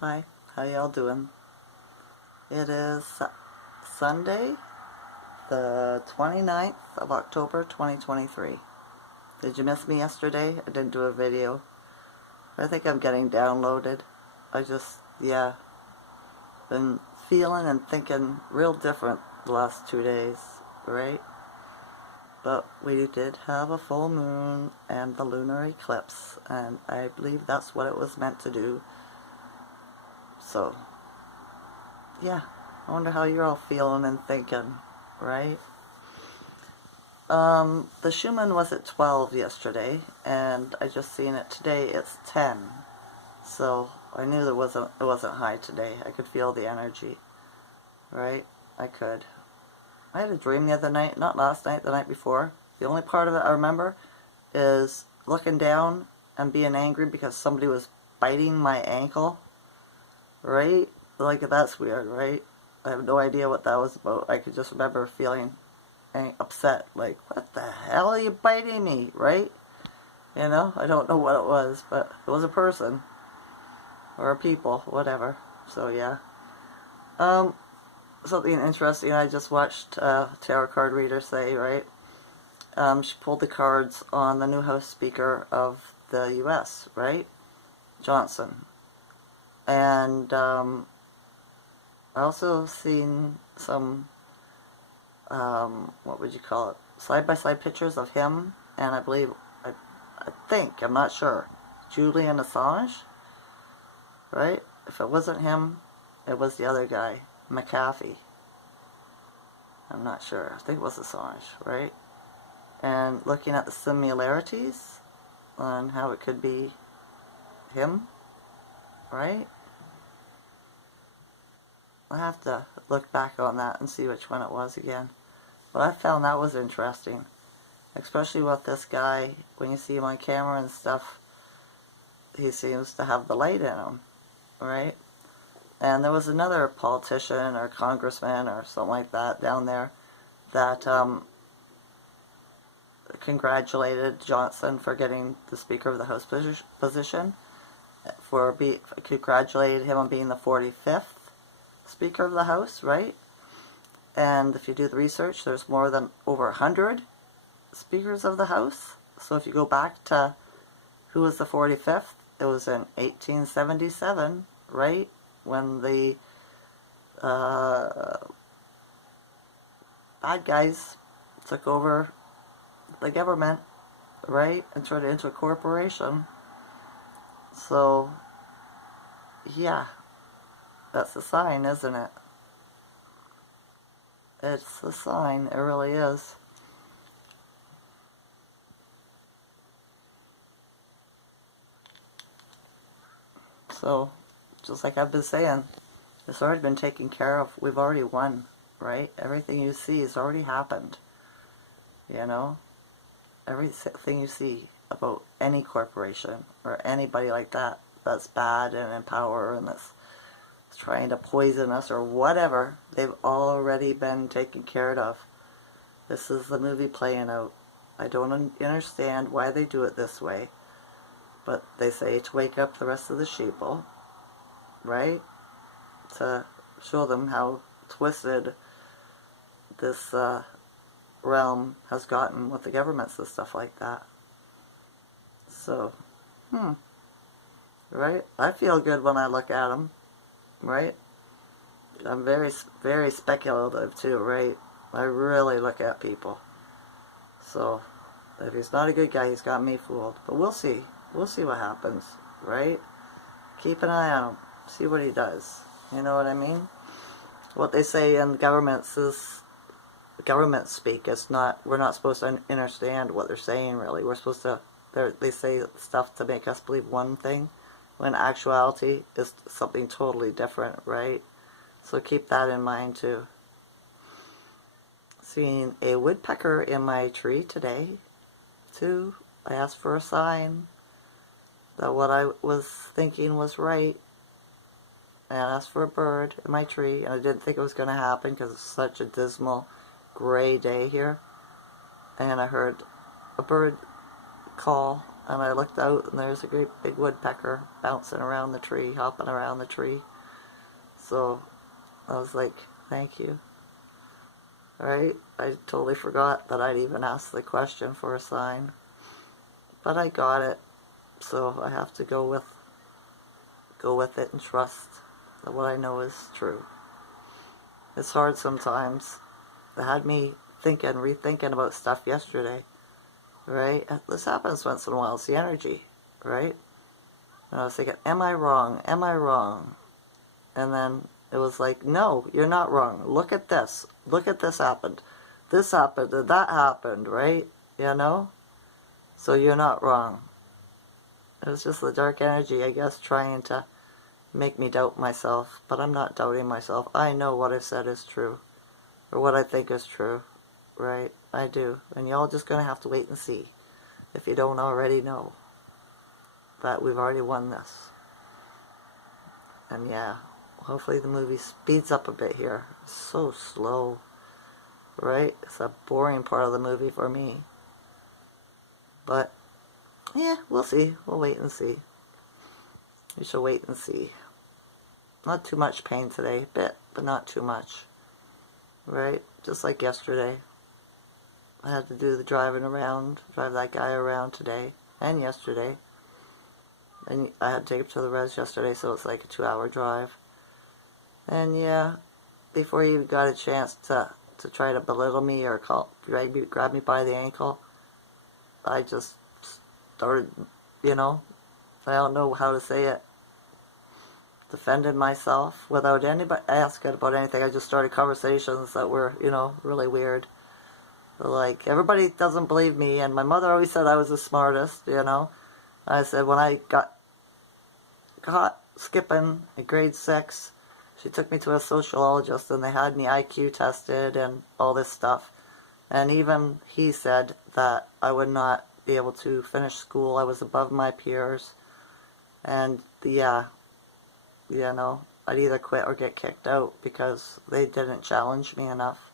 Hi, how y'all doing? It is Sunday, the 29th of October, 2023. Did you miss me yesterday? I didn't do a video. I think I'm getting downloaded. Yeah, been feeling and thinking real different the last 2 days, right? But we did have a full moon and the lunar eclipse, and I believe that's what it was meant to do. So, yeah, I wonder how you're all feeling and thinking, right? The Schumann was at 12 yesterday, and I just seen it today. It's 10, so I knew it wasn't high today. I could feel the energy, right? I could. I had a dream the other night, not last night, the night before. The only part of it I remember is looking down and being angry because somebody was biting my ankle, right? Like, that's weird, right? I have no idea what that was about. I could just remember feeling upset, like, what the hell are you biting me, right? You know, I don't know what it was, but it was a person, or a people, whatever. So, yeah. Something interesting I just watched a tarot card reader say, right? She pulled the cards on the new House Speaker of the U.S., right? Johnson. And, I also seen some, what would you call it, side-by-side pictures of him, and I think, I'm not sure, Julian Assange, right? If it wasn't him, it was the other guy, McAfee. I'm not sure. I think it was Assange, right? And looking at the similarities on how it could be him, right? I have to look back on that and see which one it was again. But I found that was interesting. Especially with this guy, when you see him on camera and stuff, he seems to have the light in him, right? And there was another politician or congressman or something like that down there that congratulated Johnson for getting the Speaker of the House position, congratulated him on being the 45th Speaker of the House, right? And if you do the research, there's more than over 100 Speakers of the House. So if you go back to who was the 45th, it was in 1877, right? When the bad guys took over the government, right? And turned it into a corporation. So, yeah. That's a sign, isn't it? It's a sign, it really is. So, just like I've been saying, it's already been taken care of. We've already won, right? Everything you see has already happened. You know? Everything you see about any corporation or anybody like that that's bad and in power and that's trying to poison us or whatever, they've already been taken care of. This is the movie playing out. I don't understand why they do it this way, but they say to wake up the rest of the sheeple, right? To show them how twisted this realm has gotten with the governments and stuff like that. So, right? I feel good when I look at them. Right? I'm very, very speculative too, right? I really look at people. So, if he's not a good guy, he's got me fooled. But we'll see. We'll see what happens, right? Keep an eye on him. See what he does. You know what I mean? What they say in governments is government speak. It's not, we're not supposed to understand what they're saying, really. We're supposed to, they say stuff to make us believe one thing, when actuality is something totally different, right? So keep that in mind too. Seeing a woodpecker in my tree today, too. I asked for a sign that what I was thinking was right. And I asked for a bird in my tree, and I didn't think it was going to happen because it's such a dismal, gray day here. And I heard a bird call, and I looked out, and there's a great big woodpecker bouncing around the tree, hopping around the tree. So I was like, thank you. Right? I totally forgot that I'd even asked the question for a sign. But I got it, so I have to go with it and trust that what I know is true. It's hard sometimes. It had me thinking, rethinking about stuff yesterday, right? This happens once in a while. It's the energy, right? And I was thinking, am I wrong? Am I wrong? And then it was like, no, you're not wrong. Look at this. Look at this happened. This happened and that happened, right? You know? So you're not wrong. It was just the dark energy, I guess, trying to make me doubt myself. But I'm not doubting myself. I know what I've said is true. Or what I think is true. Right? I do. And y'all just going to have to wait and see. If you don't already know. That we've already won this. And yeah, hopefully the movie speeds up a bit here. It's so slow. Right? It's a boring part of the movie for me. But, yeah, we'll see. We'll wait and see. We shall wait and see. Not too much pain today. Bit, but not too much. Right? Just like yesterday. I had to do the driving around, drive that guy around today and yesterday. And I had to take him to the res yesterday, so it's like a 2-hour drive. And yeah, before he even got a chance to try to belittle me or grab me by the ankle, I just started, you know, I don't know how to say it, defended myself without anybody asking about anything. I just started conversations that were, you know, really weird. Like, everybody doesn't believe me, and my mother always said I was the smartest, you know. I said when I got caught skipping in grade 6, she took me to a sociologist, and they had me IQ tested and all this stuff. And even he said that I would not be able to finish school. I was above my peers. And yeah, you know, I'd either quit or get kicked out because they didn't challenge me enough.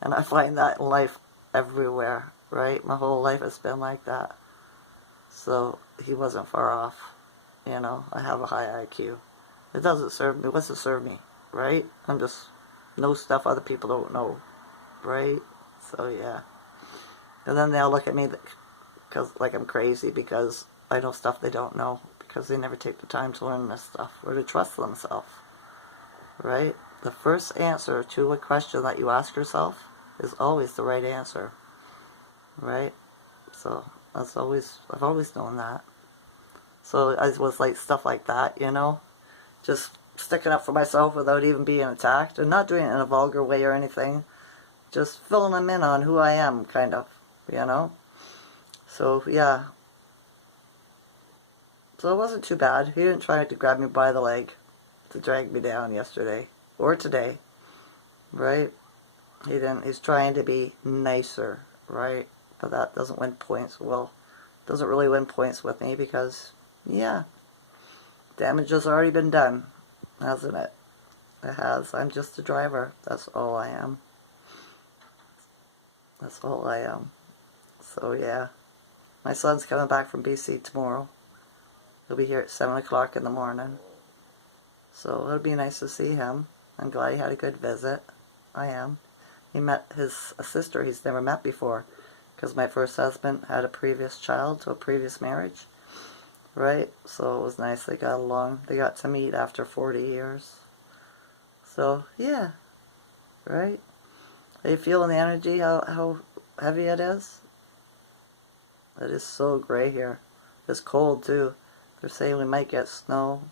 And I find that in life everywhere, right? My whole life has been like that. So he wasn't far off. You know, I have a high IQ. It doesn't serve me. What's it serve me, right? I'm just know stuff other people don't know, right? So yeah. And then they'll look at me like I'm crazy because I know stuff they don't know, because they never take the time to learn this stuff or to trust themselves, right? The first answer to a question that you ask yourself is always the right answer, right? So I've always known that. So I was like stuff like that, you know, just sticking up for myself without even being attacked, and not doing it in a vulgar way or anything, just filling them in on who I am, kind of, you know. So yeah. So it wasn't too bad. He didn't try to grab me by the leg to drag me down yesterday or today, right? He didn't. He's trying to be nicer, right? But that doesn't win points. Well, doesn't really win points with me because, yeah, damage has already been done, hasn't it? It has. I'm just a driver. That's all I am. That's all I am. So yeah, my son's coming back from BC tomorrow. He'll be here at 7 o'clock in the morning. So it'll be nice to see him. I'm glad he had a good visit. I am. He met his sister he's never met before, because my first husband had a previous child to a previous marriage, right? So it was nice. They got along. They got to meet after 40 years. So yeah, right? Are you feeling the energy, how heavy it is? It is so gray here. It's cold too. They're saying we might get snow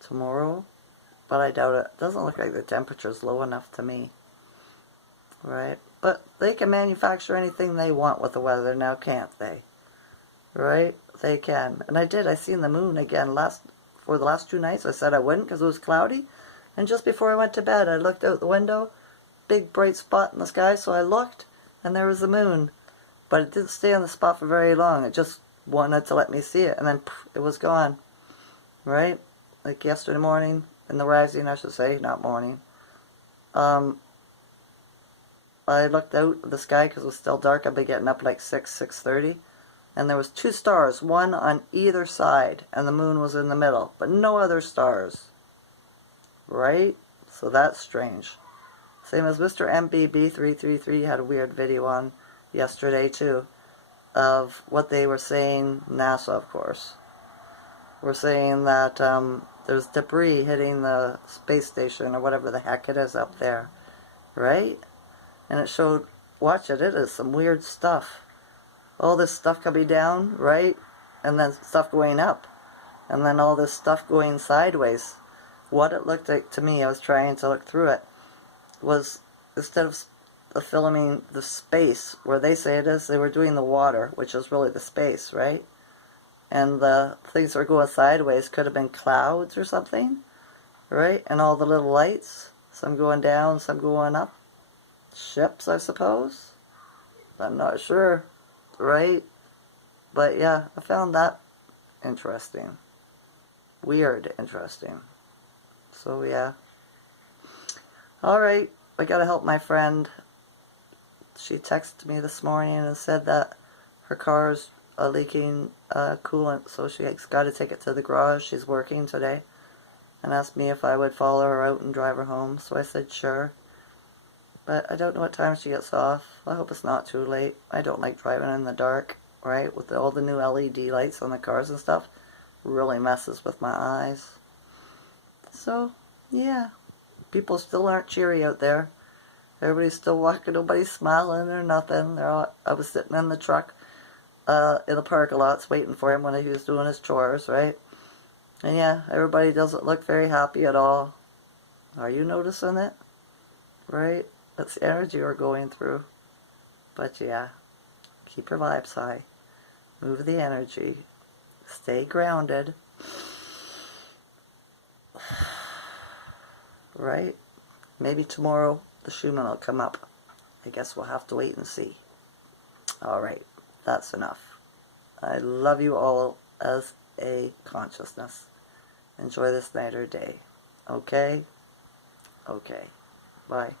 tomorrow, but I doubt it. It doesn't look like the temperature's low enough to me. Right? But they can manufacture anything they want with the weather now, can't they? Right? They can. And I did. I seen the moon again for the last 2 nights. I said I wouldn't because it was cloudy. And just before I went to bed, I looked out the window. Big bright spot in the sky, so I looked, and there was the moon. But it didn't stay on the spot for very long. It just wanted to let me see it, and then poof, it was gone. Right? Like yesterday morning, in the rising, I should say, not morning. I looked out at the sky because it was still dark. I'd been getting up like 6:30. and there was 2 stars, one on either side, and the moon was in the middle, but no other stars. Right? So that's strange. Same as Mr. MBB333 had a weird video on yesterday too, of what they were saying, NASA of course, were saying that there's debris hitting the space station or whatever the heck it is up there, right? And it showed, watch it, it is some weird stuff. All this stuff coming down, right? And then stuff going up. And then all this stuff going sideways. What it looked like to me, I was trying to look through it, was instead of filming the space where they say it is, they were doing the water, which is really the space, right? And the things that are going sideways could have been clouds or something, right? And all the little lights, some going down, some going up. Ships, I suppose? I'm not sure, right? But yeah, I found that interesting. Weird interesting. So yeah. Alright, I gotta help my friend. She texted me this morning and said that her car's leaking coolant, so she's got to take it to the garage. She's working today, and asked me if I would follow her out and drive her home, so I said sure. But I don't know what time she gets off. I hope it's not too late. I don't like driving in the dark, right? With all the new LED lights on the cars and stuff. Really messes with my eyes. So, yeah. People still aren't cheery out there. Everybody's still walking, nobody's smiling or nothing. I was sitting in the truck in the parking lots waiting for him when he was doing his chores, right? And yeah, everybody doesn't look very happy at all. Are you noticing it? Right? That's the energy we're going through. But yeah, keep your vibes high. Move the energy. Stay grounded. Right? Maybe tomorrow the Schumann will come up. I guess we'll have to wait and see. Alright, that's enough. I love you all as a consciousness. Enjoy this night or day. Okay? Okay. Bye.